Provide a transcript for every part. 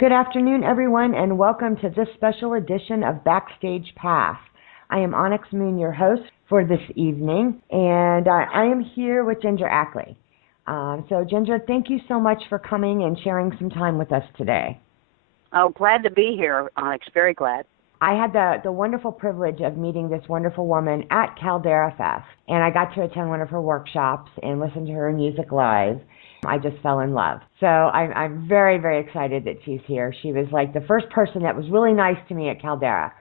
Good afternoon, everyone, and welcome to this special edition of Backstage Pass. I am Onyx Moon, your host for this evening, and I am here with Ginger Ackley. So, Ginger, thank you so much for coming and sharing some time with us today. Oh, glad to be here, Onyx. Very glad. I had the wonderful privilege of meeting this wonderful woman at Caldera Fest, and I got to attend one of her workshops and listen to her music live. I just fell in love. So I'm very, very excited that she's here. She was like the first person that was really nice to me at Caldera,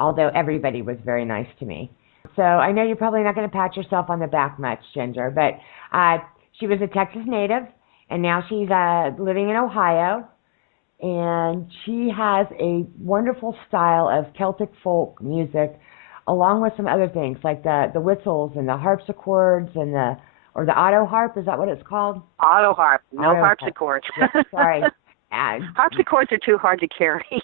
although everybody was very nice to me. So I know you're probably not going to pat yourself on the back much, Ginger, but she was a Texas native, and now she's living in Ohio, and she has a wonderful style of Celtic folk music, along with some other things like the whistles and the harpsichords and the auto harp. Is that what it's called? Auto harp. No harpsichords. Yeah, sorry. Harpsichords are too hard to carry.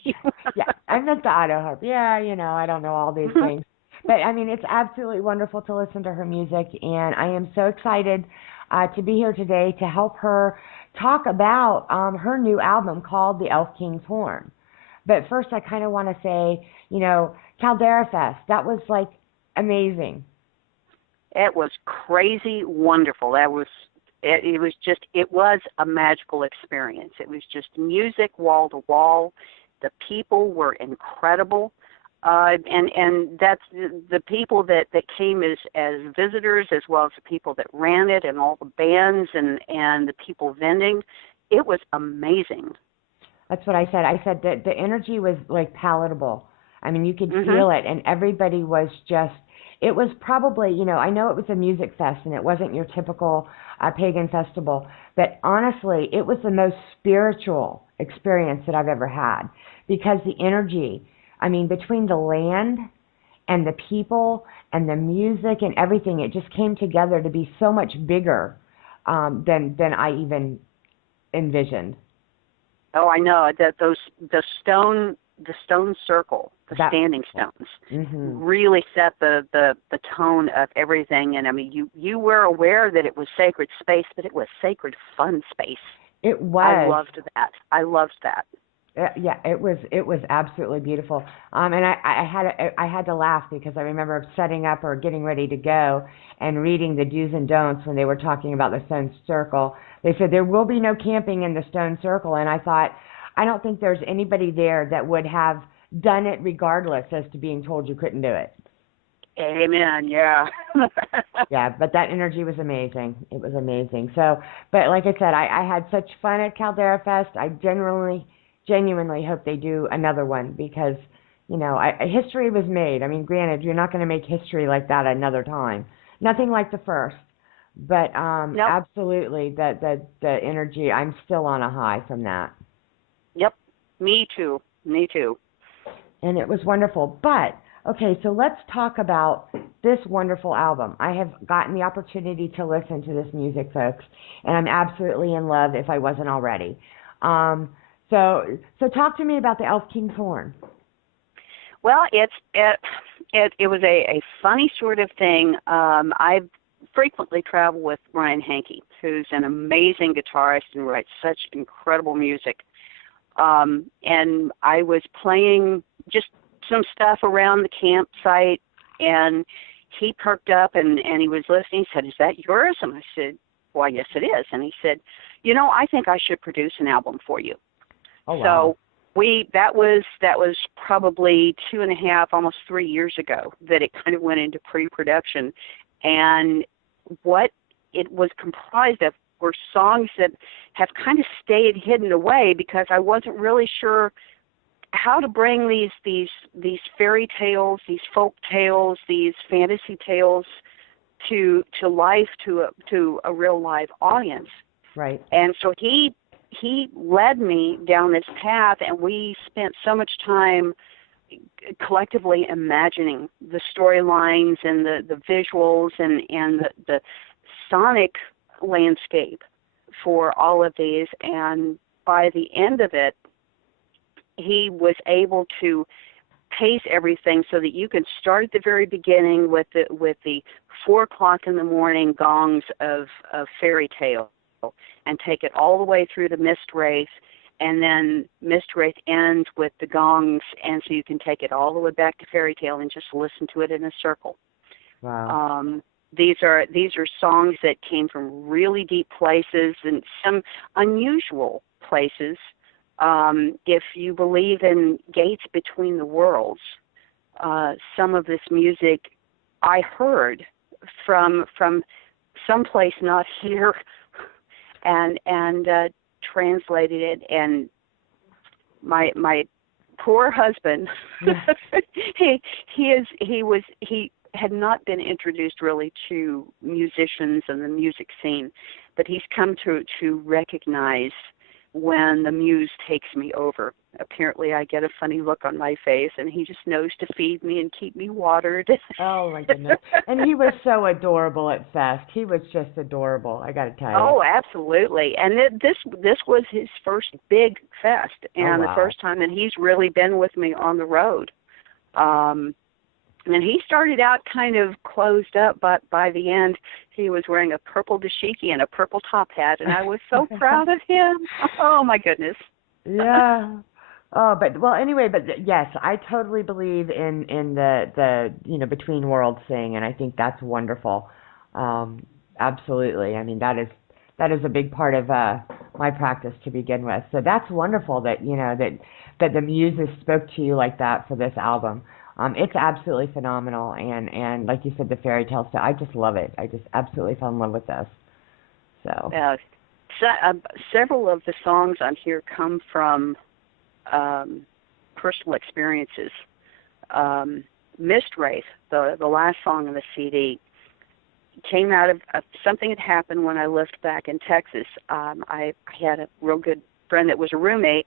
Yeah, I meant the auto harp. Yeah, I don't know all these things. But, I mean, it's absolutely wonderful to listen to her music, and I am so excited to be here today to help her talk about her new album called The Elf Kings Horn. But first, I kind of want to say, Caldera Fest, that was, like, amazing. It was crazy wonderful. It was a magical experience. It was just music wall to wall. The people were incredible. And that's the people that came as visitors, as well as the people that ran it, and all the bands and the people vending. It was amazing. That's what I said. I said that the energy was like palatable. I mean, you could feel it, and everybody was just, it was probably, I know it was a music fest and it wasn't your typical pagan festival, but honestly, it was the most spiritual experience that I've ever had, because the energy, I mean, between the land and the people and the music and everything, it just came together to be so much bigger than I even envisioned. Oh, I know that the stone circle, the standing stones, really set the tone of everything. And I mean, you were aware that it was sacred space, but it was sacred fun space. It was. I loved that. Yeah, it was absolutely beautiful. And I had to laugh because I remember setting up or getting ready to go and reading the do's and don'ts when they were talking about the stone circle. They said there will be no camping in the stone circle, and I thought, I don't think there's anybody there that would have done it regardless as to being told you couldn't do it. Amen, yeah. Yeah, but that energy was amazing. It was amazing. So, but like I said, I had such fun at Caldera Fest. I genuinely hope they do another one because, history was made. I mean, granted, you're not going to make history like that another time. Nothing like the first. But Nope. Absolutely, the energy, I'm still on a high from that. Yep, me too. And it was wonderful. But, okay, so let's talk about this wonderful album. I have gotten the opportunity to listen to this music, folks, and I'm absolutely in love if I wasn't already. So talk to me about the Elf Kings Horn. Well, it was a funny sort of thing. I've frequently travel with Ryan Hankey, who's an amazing guitarist and writes such incredible music. And I was playing just some stuff around the campsite, and he perked up and he was listening. He said, "Is that yours?" And I said, "Why, yes, it is." And he said, "I think I should produce an album for you." Oh, wow. So that was probably 2.5, almost 3 years ago that it kind of went into pre-production. And what it was comprised of were songs that have kind of stayed hidden away because I wasn't really sure how to bring these fairy tales, these folk tales, these fantasy tales to life, to a real live audience. Right. And so he led me down this path, and we spent so much time collectively imagining the storylines and the visuals and the sonic landscape for all of these. And by the end of it, he was able to pace everything so that you can start at the very beginning with the 4 o'clock in the morning gongs of fairy tale and take it all the way through to Mist Wraith and then Mist Wraith ends with the gongs, and so you can take it all the way back to Fairy Tale and just listen to it in a circle. Wow. These are songs that came from really deep places and some unusual places. If you believe in gates between the worlds, some of this music I heard from someplace not here, and translated it. And my poor husband, he had not been introduced really to musicians and the music scene, but he's come to recognize when the muse takes me over. Apparently I get a funny look on my face, and he just knows to feed me and keep me watered. Oh, my goodness. And he was so adorable at Fest. He was just adorable, I got to tell you. Oh, absolutely. And this was his first big Fest, and the first time, and he's really been with me on the road. And he started out kind of closed up, but by the end, he was wearing a purple dashiki and a purple top hat, and I was so proud of him. Oh, my goodness. Yeah. Oh, but yes, I totally believe in the between worlds thing, and I think that's wonderful. Absolutely. I mean, that is a big part of my practice to begin with. So that's wonderful that that the muses spoke to you like that for this album. It's absolutely phenomenal, and like you said, the fairy tale stuff, I just love it. I just absolutely fell in love with this. So several of the songs on here come from personal experiences. Mist Wraith, the last song on the CD, came out of something that happened when I lived back in Texas. I had a real good friend that was a roommate,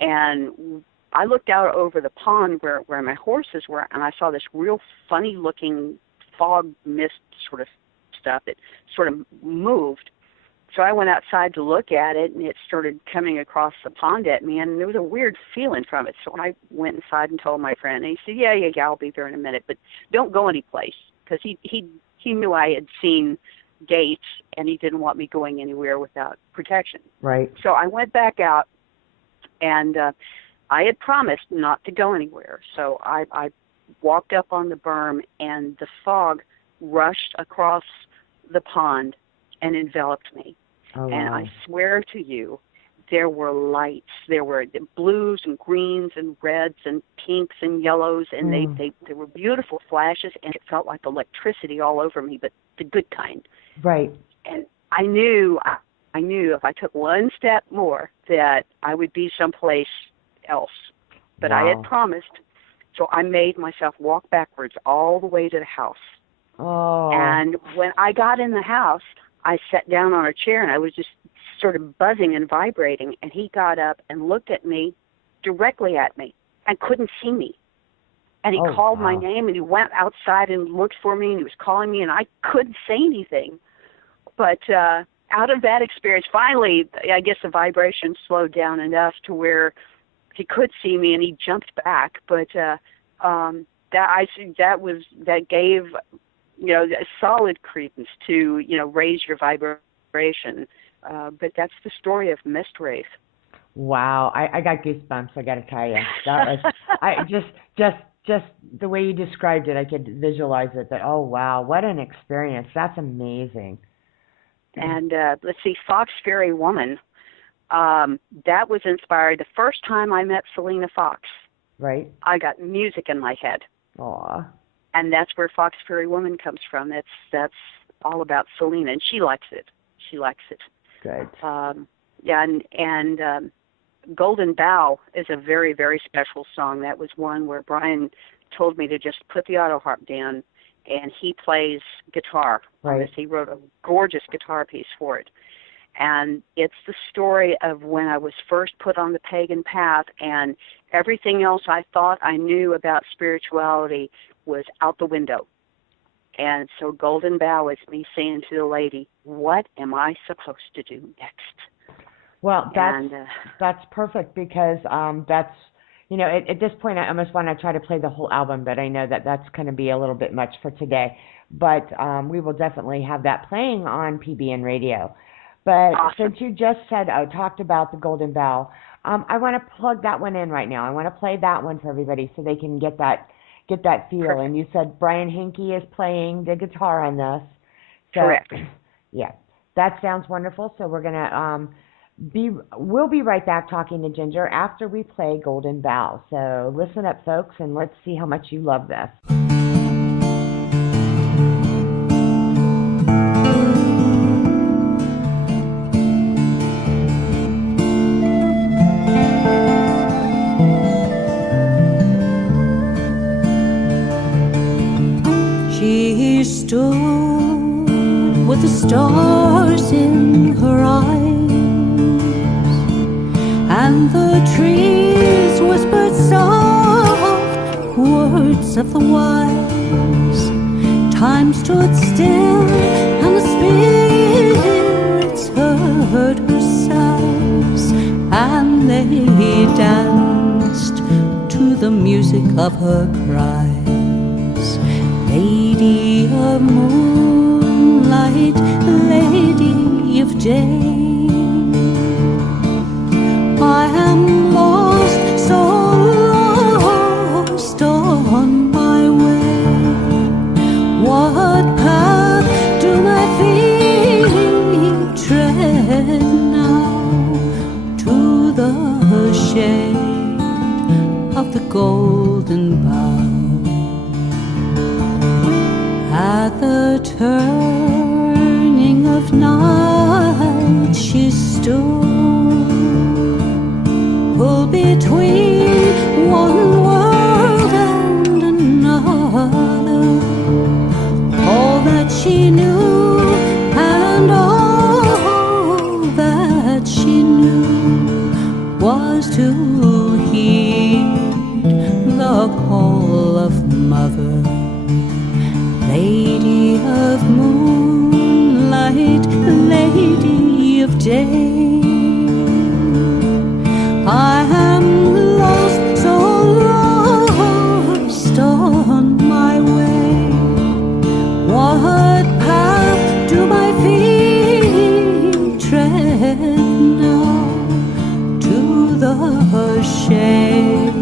and I looked out over the pond where my horses were, and I saw this real funny-looking fog mist sort of stuff that sort of moved. So I went outside to look at it, and it started coming across the pond at me, and there was a weird feeling from it. So I went inside and told my friend, and he said, yeah, I'll be there in a minute, but don't go anyplace, because he knew I had seen gates, and he didn't want me going anywhere without protection. Right. So I went back out, and I had promised not to go anywhere. So I walked up on the berm, and the fog rushed across the pond and enveloped me. Oh, wow. And I swear to you, there were lights. There were blues and greens and reds and pinks and yellows, and they were beautiful flashes, and it felt like electricity all over me, but the good kind. Right. And I knew if I took one step more that I would be someplace else. But wow. I had promised, so I made myself walk backwards all the way to the house. Oh. And when I got in the house, I sat down on a chair, and I was just sort of buzzing and vibrating, and he got up and looked at me, directly at me, and couldn't see me. And he called my name, and he went outside and looked for me, and he was calling me, and I couldn't say anything. But out of that experience, finally, I guess the vibration slowed down enough to where he could see me, and he jumped back. But that gave a solid credence to raise your vibration. But that's the story of Mist Wraith. Wow, I got goosebumps. I got to tell you, that was just the way you described it. I could visualize it. That wow, what an experience! That's amazing. And let's see, Fox Fairy Woman. That was inspired. The first time I met Selena Fox, right? I got music in my head. Aw. And that's where Fox Fairy Woman comes from. That's all about Selena, and she likes it. Good. And Golden Bough is a very, very special song. That was one where Brian told me to just put the auto harp down, and he plays guitar on this. He wrote a gorgeous guitar piece for it. And it's the story of when I was first put on the pagan path, and everything else I thought I knew about spirituality was out the window. And so Golden Bough is me saying to the lady, what am I supposed to do next? Well, that's perfect, because that's, at this point I almost want to try to play the whole album, but I know that's going to be a little bit much for today. But we will definitely have that playing on PBN Radio. But awesome. Since you just talked about the Golden Bough, I want to plug that one in right now. I want to play that one for everybody so they can get that feel. Perfect. And you said Brian Hinkey is playing the guitar on this. So, Correct. Yeah, that sounds wonderful. So we're gonna we'll be right back talking to Ginger after we play Golden Bough. So listen up, folks, and let's see how much you love this. She stood with the stars in her eyes, and the trees whispered soft words of the wise. Time stood still, and the spirits heard her sighs, and they danced to the music of her cries. Lady of moonlight, lady of day, I am lost, so lost on my way. What path do my feet tread now? To the shade of the golden bough. At the turning of night she stood, pulled between one world and another. All that she knew and all that she knew was to heed the call of mother. Lady of moonlight, lady of day, I am lost, so lost on my way. What path do my feet tread now? To the shade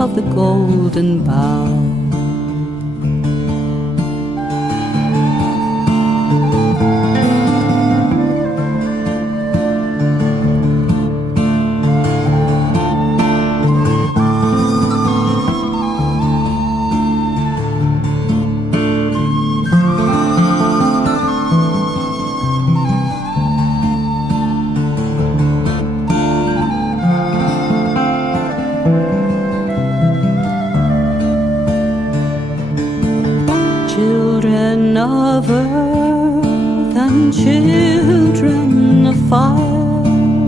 of the golden bough. Children of earth and children of fire,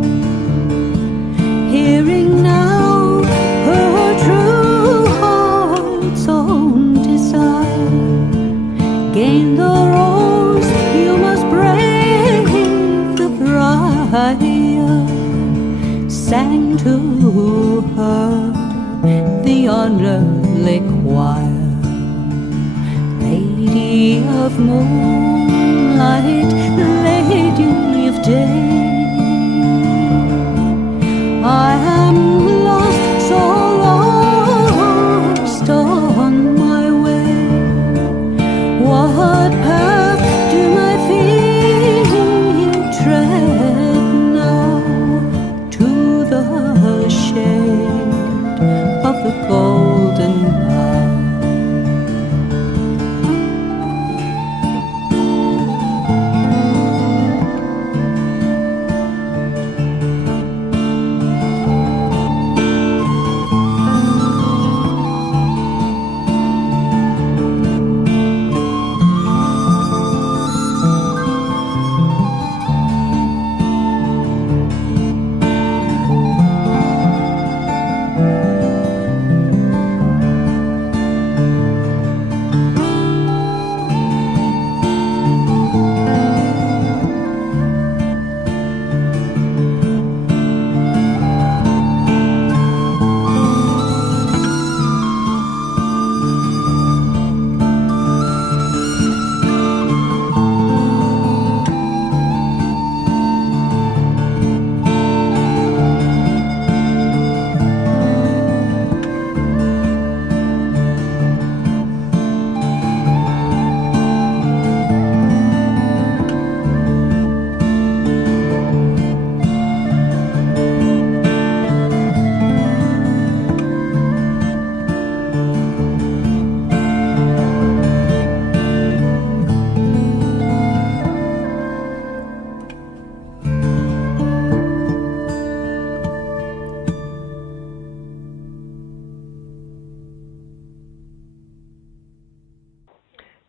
hearing now her true heart's own desire. Gain the rose, you must brave the briar. Sang to her the honorly choir. Lady of moonlight, lady of day, I am lost, so lost on my way. What path do my feet tread now? To the shade of the golden bough.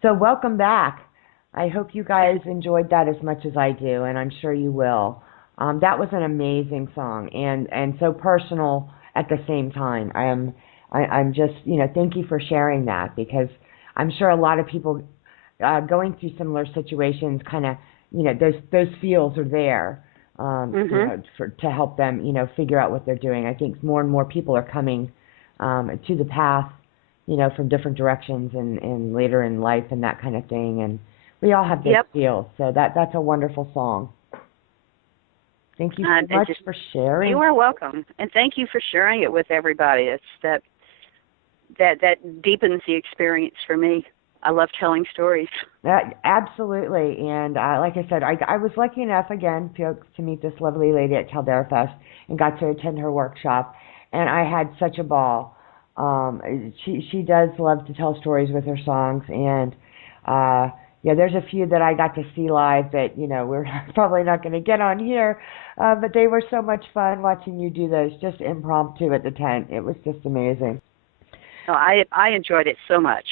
So welcome back. I hope you guys enjoyed that as much as I do, and I'm sure you will. That was an amazing song, and so personal at the same time. I'm just, thank you for sharing that, because I'm sure a lot of people going through similar situations kind of, those feels are there, to help them, figure out what they're doing. I think more and more people are coming to the path, from different directions and later in life and that kind of thing. And we all have those feels. So that's a wonderful song. Thank you so much for sharing. You are welcome, and thank you for sharing it with everybody. It's that deepens the experience for me. I love telling stories. Absolutely, and like I said, I was lucky enough again to meet this lovely lady at Caldera Fest and got to attend her workshop, and I had such a ball. She does love to tell stories with her songs, and there's a few that I got to see live that, we're probably not going to get on here, but they were so much fun watching you do those, just impromptu at the tent. It was just amazing. Oh, I enjoyed it so much.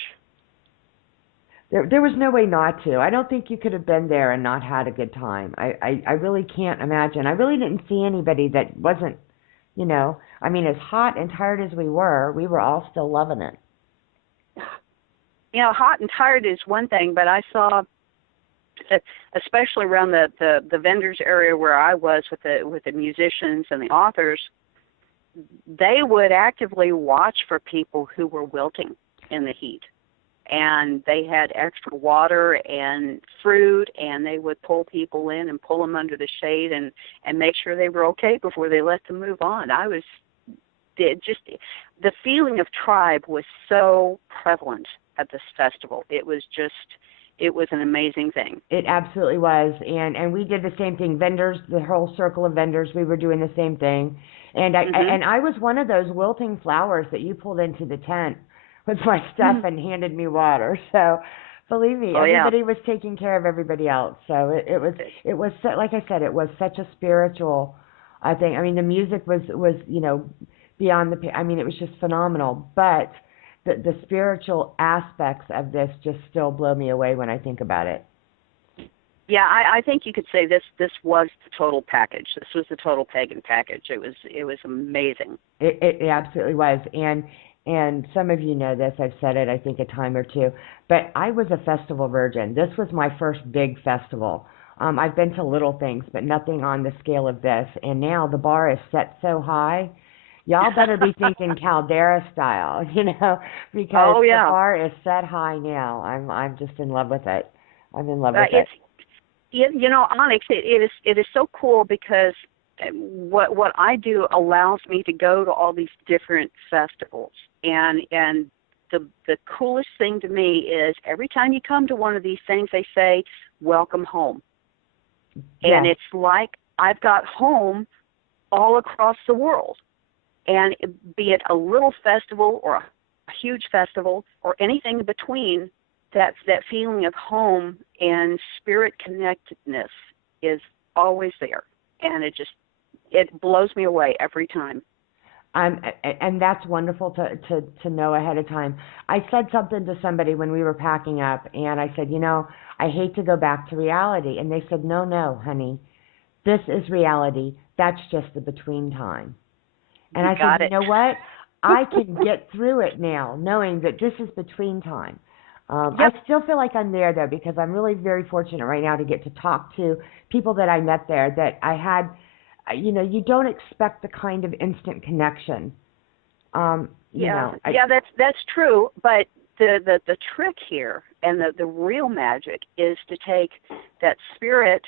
There was no way not to. I don't think you could have been there and not had a good time. I really can't imagine. I really didn't see anybody that wasn't, as hot and tired as we were all still loving it. Hot and tired is one thing, but I saw, especially around the vendors area where I was with the musicians and the authors, they would actively watch for people who were wilting in the heat. And they had extra water and fruit, and they would pull people in and pull them under the shade and make sure they were okay before they let them move on. The feeling of tribe was so prevalent at this festival. It was an amazing thing. It absolutely was, and we did the same thing. Vendors, the whole circle of vendors, we were doing the same thing. And I was one of those wilting flowers that you pulled into the tent with my stuff and handed me water. So believe me, everybody was taking care of everybody else. So it was like I said, it was such a spiritual thing. I mean, the music was beyond it was just phenomenal. But the spiritual aspects of this just still blow me away when I think about it. Yeah, I think you could say this was the total package. This was the total Pagan package. It was amazing. It absolutely was. And some of you know this, I've said it I think a time or two, but I was a festival virgin. This was my first big festival. I've been to little things, but nothing on the scale of this. And now the bar is set so high. Y'all better be thinking Caldera style, because the bar is set high now. I'm just in love with it. I'm in love with it. Onyx, it is so cool because what I do allows me to go to all these different festivals, and the coolest thing to me is every time you come to one of these things, they say, "Welcome home," and it's like I've got home all across the world, and be it a little festival or a huge festival or anything in between, that feeling of home and spirit connectedness is always there, and it blows me away every time. And that's wonderful to know ahead of time. I said something to somebody when we were packing up, and I said, I hate to go back to reality. And they said, no, honey, this is reality. That's just the between time. And I said, you know what? I can get through it now, knowing that this is between time. I still feel like I'm there, though, because I'm really very fortunate right now to get to talk to people that I met there that I had. You don't expect the kind of instant connection. That's true. But the trick here and the real magic is to take that spirit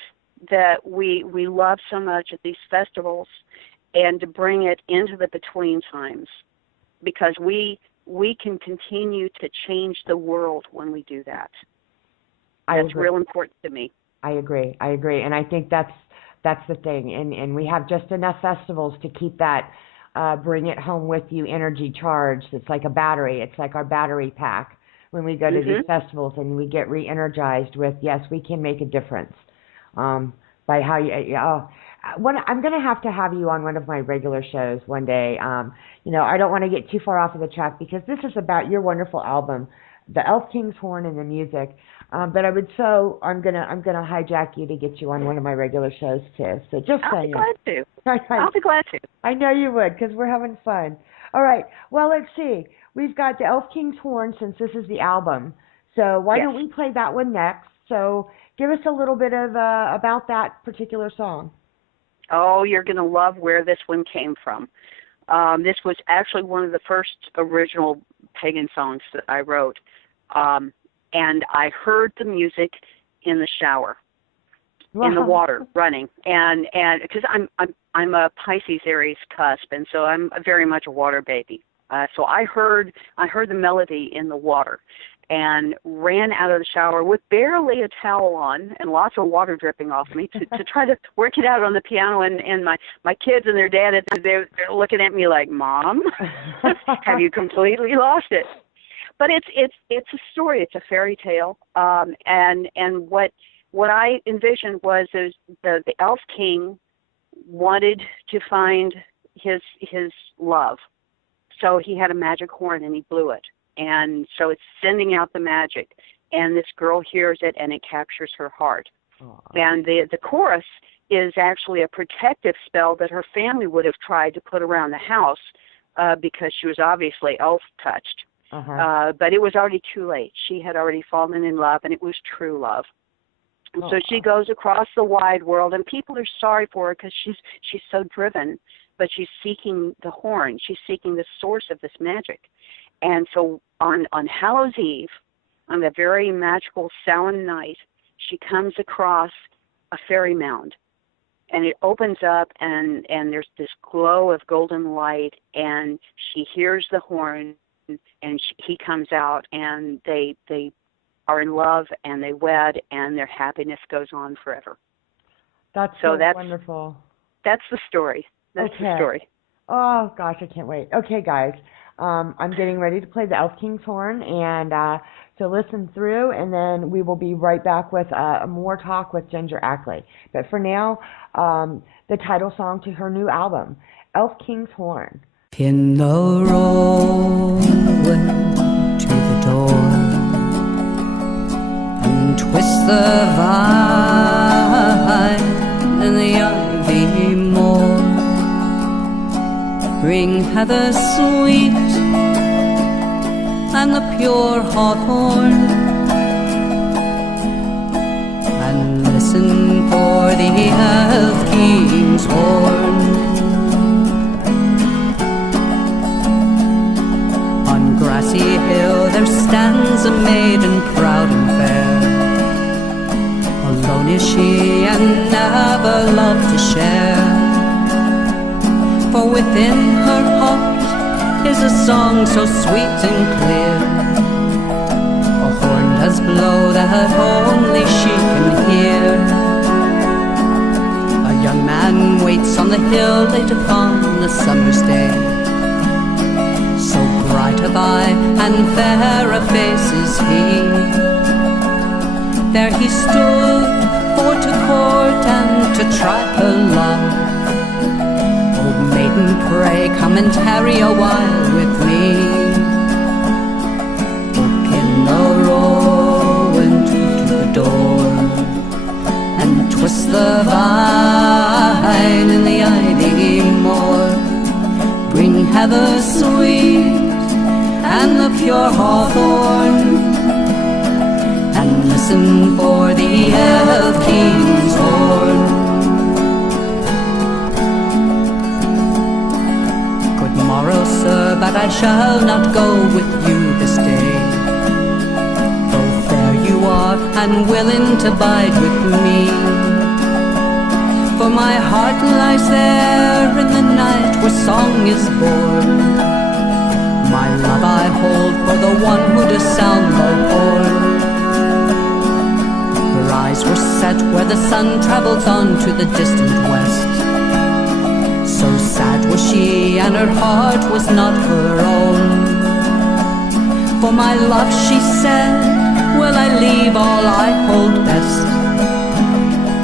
that we love so much at these festivals and to bring it into the between times, because we can continue to change the world when we do that. That's real important to me. I agree, and I think that's the thing, and we have just enough festivals to keep that bring it home with you energy charged. It's like a battery. It's like our battery pack when we go to these festivals, and we get re-energized with, yes, we can make a difference by how you. I'm going to have you on one of my regular shows one day. I don't want to get too far off of the track because this is about your wonderful album, the Elf King's Horn and the music. But I'm gonna hijack you to get you on one of my regular shows too. So just saying. I'll be glad to. I know you would, because we're having fun. All right. Well, let's see. We've got the Elf King's Horn, since this is the album. So why don't we play that one next? So give us a little bit of about that particular song. Oh, you're going to love where this one came from. This was actually one of the first original Pagan songs that I wrote. And I heard the music in the shower, in the water, running. And because I'm a Pisces Aries cusp, and so I'm very much a water baby. So I heard the melody in the water, and ran out of the shower with barely a towel on and lots of water dripping off me to try to work it out on the piano. And my kids and their dad, they're looking at me like, "Mom, have you completely lost it?" But it's a story. It's a fairy tale. And what I envisioned was the Elf King wanted to find his love. So he had a magic horn and he blew it. And so it's sending out the magic. And this girl hears it and it captures her heart. Aww. And the chorus is actually a protective spell that her family would have tried to put around the house because she was obviously elf-touched. Uh-huh. But it was already too late. She had already fallen in love, and it was true love. And so she goes across the wide world, and people are sorry for her because she's so driven, but she's seeking the horn. She's seeking the source of this magic. And so on Hallows Eve, on a very magical Samhain night, she comes across a fairy mound. And it opens up, and there's this glow of golden light, and she hears the horn, and he comes out, and they are in love, and they wed, and their happiness goes on forever. That's wonderful. That's the story. That's the story. Oh, gosh, I can't wait. Okay, guys, I'm getting ready to play the Elf King's Horn, and so listen through, and then we will be right back with more talk with Ginger Ackley. But for now, the title song to her new album, Elf King's Horn. Pin the rowan to the door and twist the vine in the ivy moor. Bring heather sweet and the pure hawthorn, and listen for the Elf King's Horn. Grassy hill there stands a maiden proud and fair. Alone is she and never loved to share, for within her heart is a song so sweet and clear. A horn does blow that only she can hear. A young man waits on the hill late upon the summer's day. So bright of eye and fair of face is he. There he stood for to court and to try her love. Oh maiden, pray come and tarry a while with me. Open the rowan to the door and twist the vine in the ivy moor. Bring heather sweet and the pure hawthorn, and listen for the Elf King's Horn. Good morrow, sir, but I shall not go with you this day, though fair you are and willing to bide with me. For my heart lies there in the night where song is born. My love I hold for the one who does sound the horn. Her eyes were set where the sun travels on to the distant west. So sad was she and her heart was not her own. For my love, she said, will I leave all I hold best?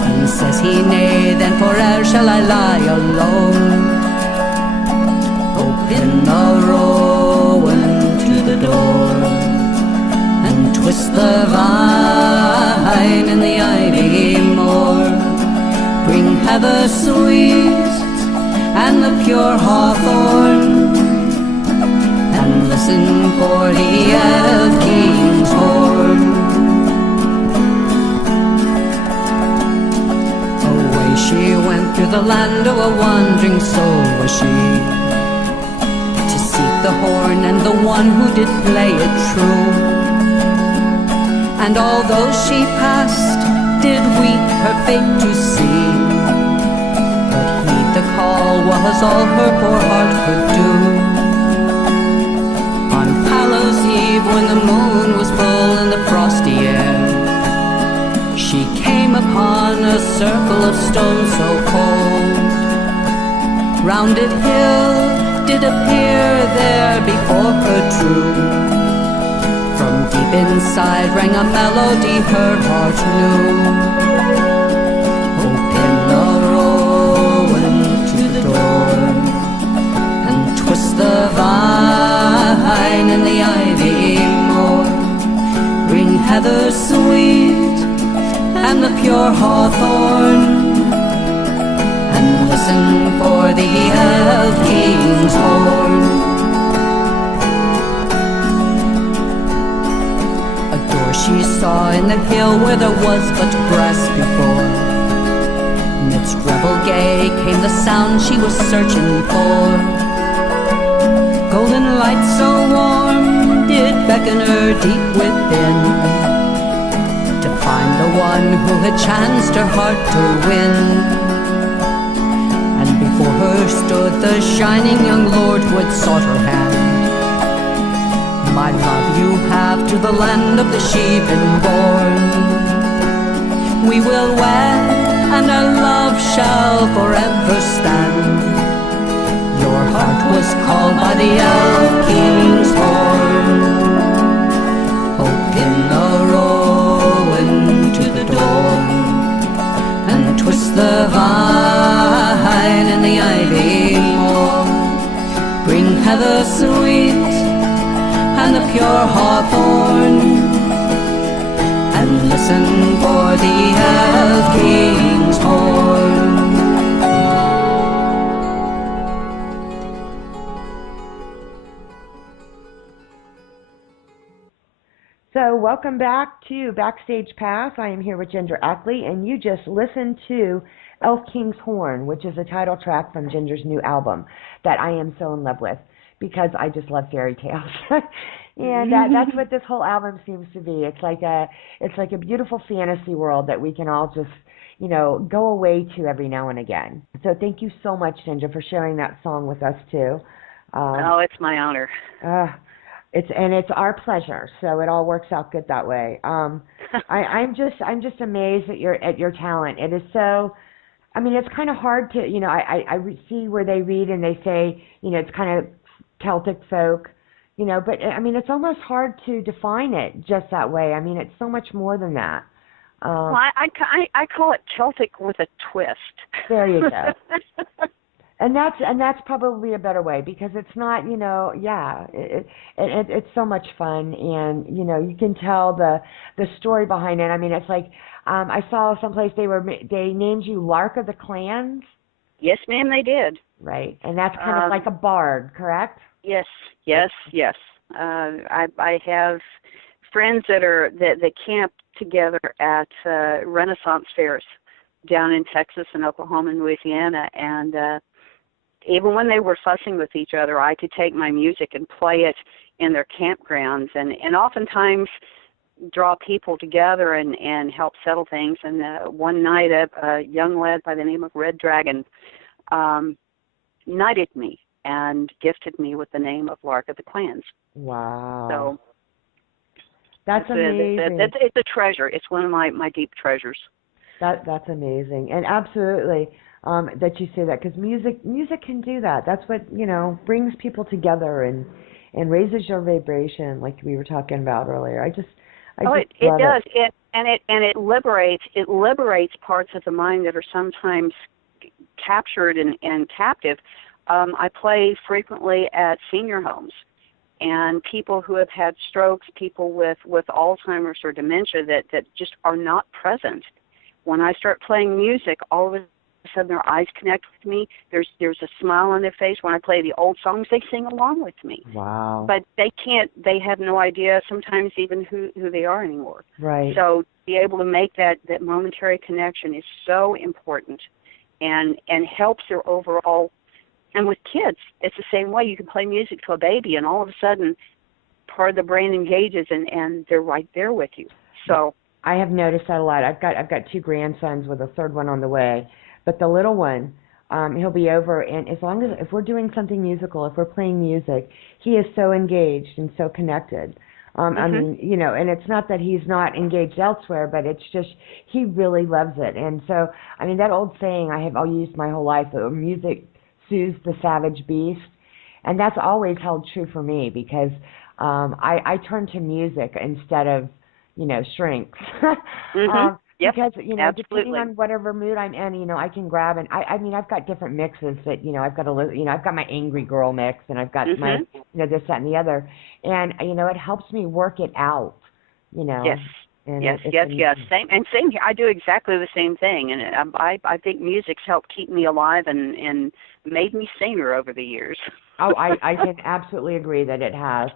And says he, nay, then forever shall I lie alone. Open the rowan to the door heather sweet and the pure hawthorn, and listen for the Elf King's Horn. Away she went through the land, oh, a wandering soul was she, to seek the horn and the one who did play it true. And although she passed, did weep her fate to see, but heed the call was all her poor heart could do. On Hallows Eve, when the moon was full in the frosty air, she came upon a circle of stones so cold. Rounded hill did appear there before her true. From deep inside rang a melody her heart knew. Open the rowan to the door, and twist the vine in the ivy moor. Bring heather sweet and the pure hawthorn, and listen for the Elf King's Horn. She saw in the hill where there was but grass before. Midst revel gay came the sound she was searching for. Golden light so warm did beckon her deep within, to find the one who had chanced her heart to win. And before her stood the shining young lord who had sought her hand. My love, you have to the land of the sheep been born. We will wed, and our love shall forever stand. Your heart was called by the Elf King's Horn. Open the rowan to the door, and twist the vine in the ivy moor. Bring heather sweet and the pure hawthorn, and listen for the Elf King's Horn. So welcome back to Backstage Pass. I am here with Ginger Ackley, and you just listened to Elf King's Horn, which is a title track from Ginger's new album that I am so in love with, because I just love fairy tales. And that's what this whole album seems to be. It's like a beautiful fantasy world that we can all just, go away to every now and again. So thank you so much, Ginger, for sharing that song with us too. It's my honor. It's our pleasure. So it all works out good that way. I'm just amazed at your talent. It is so. I mean, it's kind of hard to, I see where they read and they say, it's kind of Celtic folk, but I mean, it's almost hard to define it just that way. I mean, it's so much more than that. Well, I call it Celtic with a twist. There you go. And that's probably a better way, because it's not, it's so much fun, and you can tell the story behind it. I mean, it's like I saw someplace they named you Lark of the Clans. Yes, ma'am, they did. Right, and that's kind of like a bard, correct? Yes. I have friends that camp together at Renaissance fairs down in Texas and Oklahoma and Louisiana, and even when they were fussing with each other, I could take my music and play it in their campgrounds, and oftentimes draw people together and help settle things. And one night, a young lad by the name of Red Dragon knighted me and gifted me with the name of Lark of the Clans. Wow. So that's amazing. It's a treasure. It's one of my deep treasures. That's amazing, and absolutely that you say that, because music can do that. That's what brings people together and raises your vibration, like we were talking about earlier. It does. It liberates parts of the mind that are sometimes captured and captive. I play frequently at senior homes, and people who have had strokes, people with Alzheimer's or dementia that just are not present. When I start playing music, all of a a sudden their eyes connect with me. There's a smile on their face. When I play the old songs, they sing along with me. Wow. But they have no idea sometimes even who they are anymore. Right. So to be able to make that momentary connection is so important and helps their overall. And with kids, it's the same way. You can play music to a baby, and all of a sudden, part of the brain engages, and they're right there with you. So I have noticed that a lot. I've got 2 grandsons with a third one on the way, but the little one, he'll be over, and as long as if we're doing something musical, if we're playing music, he is so engaged and so connected. I mean, you know, and it's not that he's not engaged elsewhere, but it's just he really loves it. And so, I mean, that old saying I'll used my whole life: music soothes the savage beast, and that's always held true for me because I turn to music instead of, you know, shrinks. Yep, because, you know, absolutely. depending on whatever mood I'm in, you know, I can grab, and I mean, I've got different mixes that, you know, I've got my angry girl mix, and I've got my, you know, this, that, and the other, and, you know, it helps me work it out, you know. Yes. And yes. Same here. I do exactly the same thing, and I think music's helped keep me alive and made me saner over the years. Oh, I can absolutely agree that it has.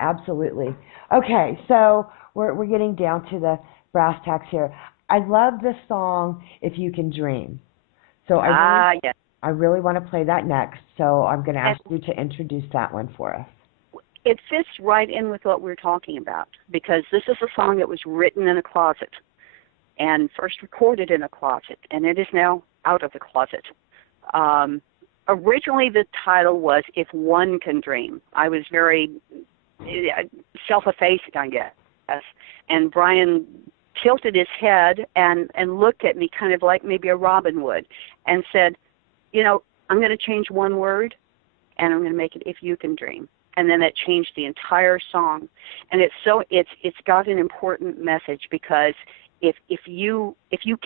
Absolutely. Okay, so we're getting down to the brass tacks here. I love this song, If You Can Dream. So I really want to play that next, so I'm going to ask you to introduce that one for us. It fits right in with what we're talking about, because this is a song that was written in a closet and first recorded in a closet, and it is now out of the closet. Originally, the title was If One Can Dream. I was very self-effacing, I guess, and Brian tilted his head and looked at me kind of like maybe a robin would and said, you know, I'm going to change one word, and I'm going to make it If You Can Dream. And then that changed the entire song. And it's got an important message, because if you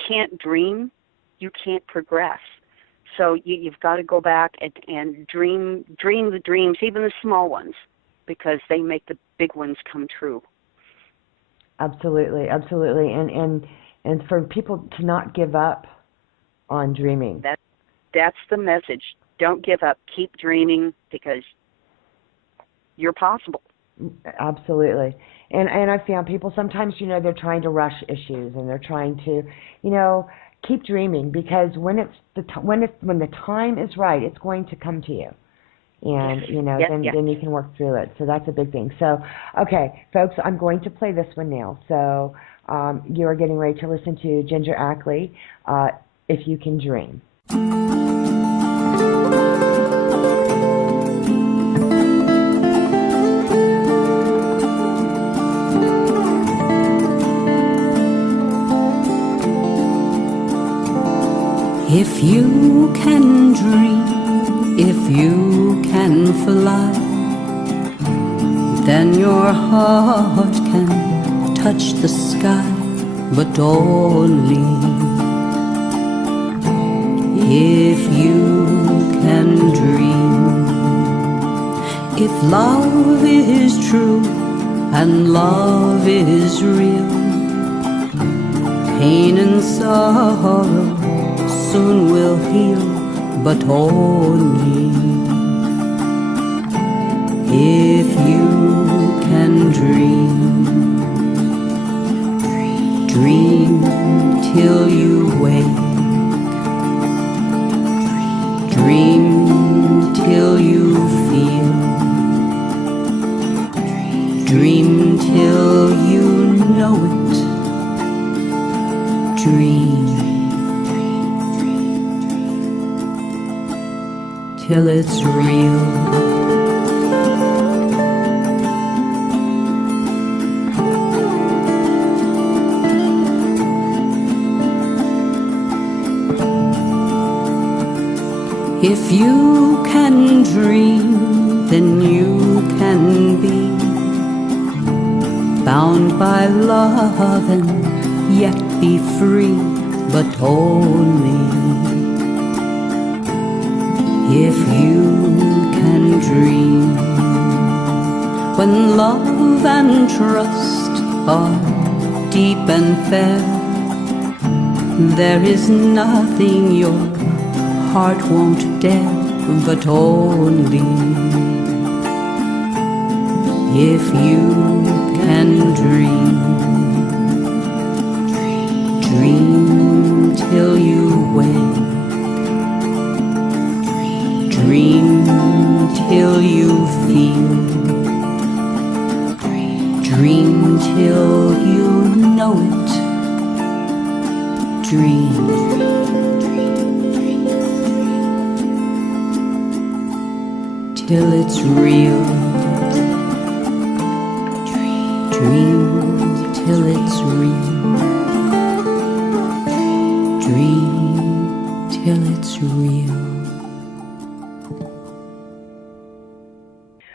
can't dream, you can't progress. So you've got to go back and dream the dreams, even the small ones, because they make the big ones come true. Absolutely. And for people to not give up on dreaming. That's the message. Don't give up. Keep dreaming, because you're possible. Absolutely. And I found people sometimes, you know, they're trying to rush issues, and they're trying to, you know, keep dreaming, because when the time is right, it's going to come to you. And, you know, then you can work through it. So that's a big thing. So, okay, folks, I'm going to play this one now. So you're getting ready to listen to Ginger Ackley, If You Can Dream. If you can dream, if you can fly, then your heart can touch the sky, but only if you can dream. If love is true and love is real, pain and sorrow soon will heal, but only if you can dream. Dream till you wake, dream till you feel, dream till you know it, dream till it's real. If you can dream, then you can be bound by love and yet be free, but only if you can dream. When love and trust are deep and fair, There is nothing your heart won't dare, but only if you can dream. Dream till you wake. Dream till you feel. Dream till you know it. Dream. Till it's real. Dream till it's real. Dream till it's real.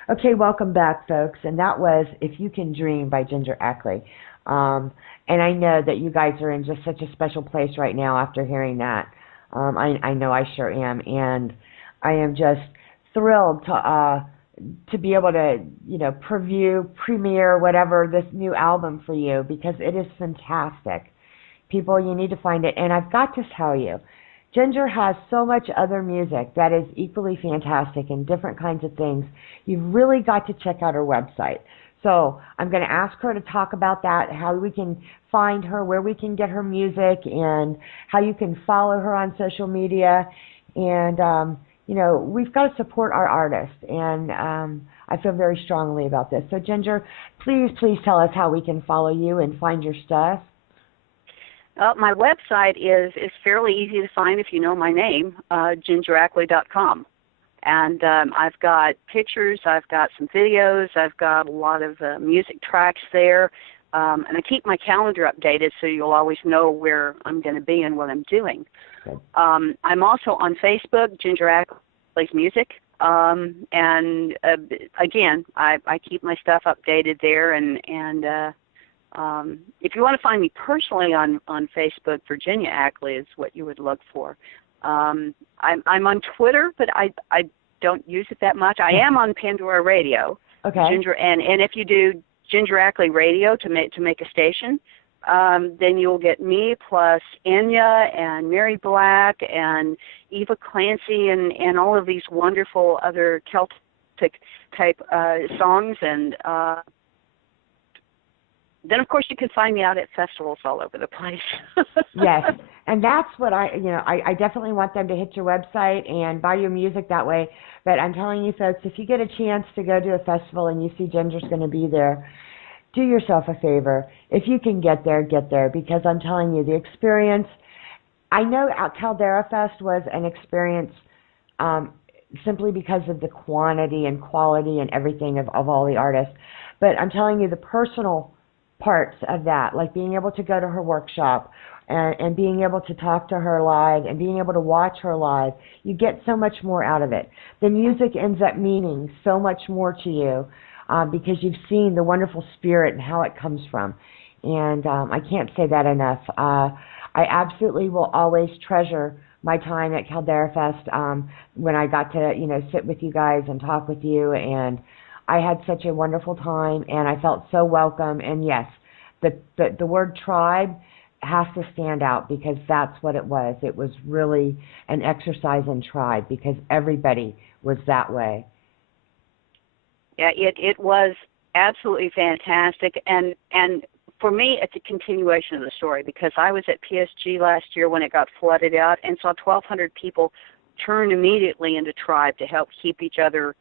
Okay, welcome back, folks. And that was If You Can Dream by Ginger Ackley. And I know that you guys are in just such a special place right now after hearing that. I know I sure am. And I am just thrilled to be able to, premiere whatever this new album for you, because it is fantastic. People, you need to find it. And I've got to tell you, Ginger has so much other music that is equally fantastic and different kinds of things. You've really got to check out her website. So I'm going to ask her to talk about that, how we can find her, where we can get her music, and how you can follow her on social media. And, we've got to support our artists. And I feel very strongly about this. So, Ginger, please tell us how we can follow you and find your stuff. My website is fairly easy to find if you know my name, gingerackley.com. And I've got pictures, I've got some videos, I've got a lot of music tracks there. And I keep my calendar updated so you'll always know where I'm going to be and what I'm doing. Good. I'm also on Facebook, Ginger Ackley's Music. And again, I keep my stuff updated there. And if you want to find me personally on Facebook, Virginia Ackley is what you would look for. I'm on Twitter, but I don't use it that much. I am on Pandora Radio. Okay. And if you do Ginger Ackley Radio to make a station, then you'll get me plus Enya and Mary Black and Eva Clancy and all of these wonderful other Celtic type songs. And then, of course, you can find me out at festivals all over the place. Yes, and that's what I definitely want them to hit your website and buy your music that way. But I'm telling you, folks, if you get a chance to go to a festival and you see Ginger's going to be there, do yourself a favor. If you can get there, because I'm telling you, the experience, I know Caldera Fest was an experience simply because of the quantity and quality and everything of all the artists. But I'm telling you, the personal parts of that, like being able to go to her workshop and being able to talk to her live and being able to watch her live, you get so much more out of it. The music ends up meaning so much more to you because you've seen the wonderful spirit and how it comes from. And I can't say that enough. I absolutely will always treasure my time at Caldera Fest when I got to sit with you guys and talk with you, and I had such a wonderful time, and I felt so welcome. And yes, the word tribe has to stand out because that's what it was. It was really an exercise in tribe because everybody was that way. Yeah, it was absolutely fantastic. And for me, it's a continuation of the story because I was at PSG last year when it got flooded out and saw 1,200 people turn immediately into tribe to help keep each other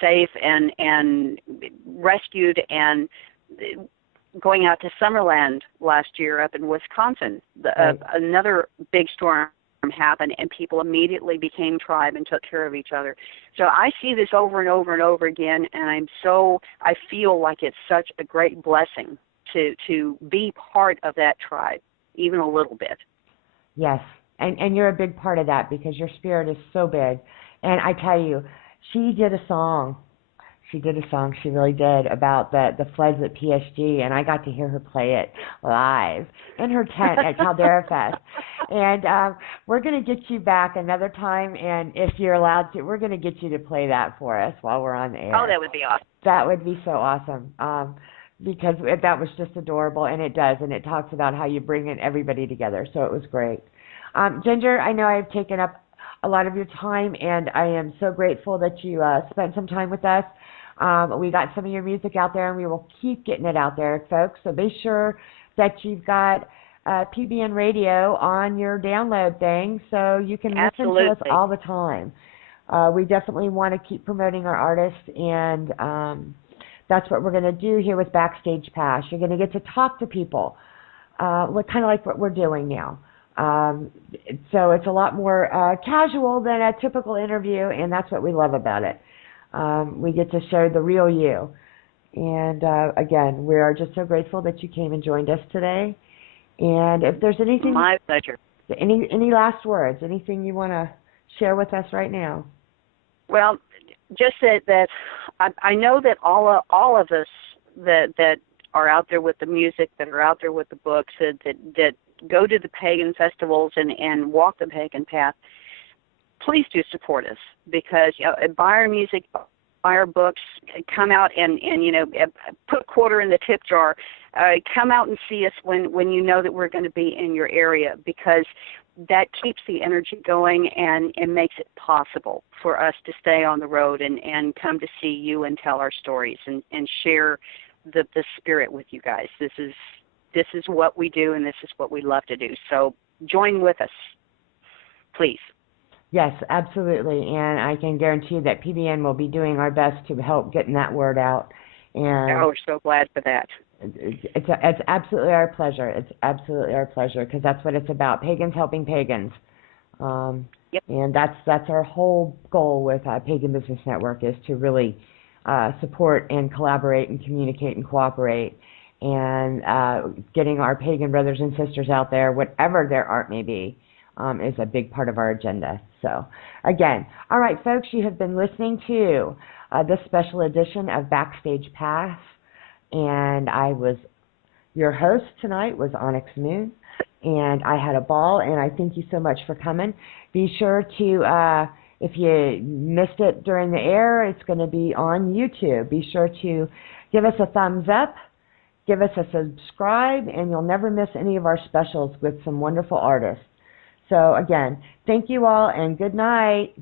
safe and rescued. And going out to Summerland last year up in Wisconsin, another big storm happened and people immediately became tribe and took care of each other. So I see this over and over and over again, and I feel like it's such a great blessing to be part of that tribe, even a little bit. Yes, and you're a big part of that because your spirit is so big. And I tell you, she did a song. She really did, about the floods at PSG, and I got to hear her play it live in her tent at Caldera Fest. And we're going to get you back another time, and if you're allowed to, we're going to get you to play that for us while we're on the air. Oh, that would be awesome. That would be so awesome. because that was just adorable, and it does, and it talks about how you bring in everybody together, so it was great. Ginger, I know I've taken up a lot of your time, and I am so grateful that you spent some time with us. We got some of your music out there, and we will keep getting it out there, folks, so be sure that you've got PBN Radio on your download thing so you can listen to us all the time. We definitely want to keep promoting our artists, and that's what we're going to do here with Backstage Pass. You're going to get to talk to people, kind of like what we're doing now. So it's a lot more casual than a typical interview, and that's what we love about it. We get to show the real you. And again, we are just so grateful that you came and joined us today. And if there's anything... My pleasure. Any last words, anything you want to share with us right now? Well, just that I know that all of us that are out there with the music, that are out there with the books, that go to the pagan festivals and walk the pagan path, please do support us, because buy our music, buy our books, come out and put a quarter in the tip jar. Come out and see us when you know that we're going to be in your area, because that keeps the energy going and makes it possible for us to stay on the road and come to see you and tell our stories and share the spirit with you guys. This is what we do, and this is what we love to do. So join with us, please. Yes, absolutely. And I can guarantee you that PBN will be doing our best to help getting that word out. And we're so glad for that. It's absolutely our pleasure. It's absolutely our pleasure, because that's what it's about. Pagans helping pagans. Yep. And that's our whole goal with Pagan Business Network, is to really support and collaborate and communicate and cooperate, and getting our pagan brothers and sisters out there, whatever their art may be, is a big part of our agenda. So, again, all right, folks, you have been listening to this special edition of Backstage Pass, and your host tonight was Onyx Moon, and I had a ball, and I thank you so much for coming. Be sure to, if you missed it during the air, it's going to be on YouTube. Be sure to give us a thumbs up, give us a subscribe, and you'll never miss any of our specials with some wonderful artists. So again, thank you all, and good night.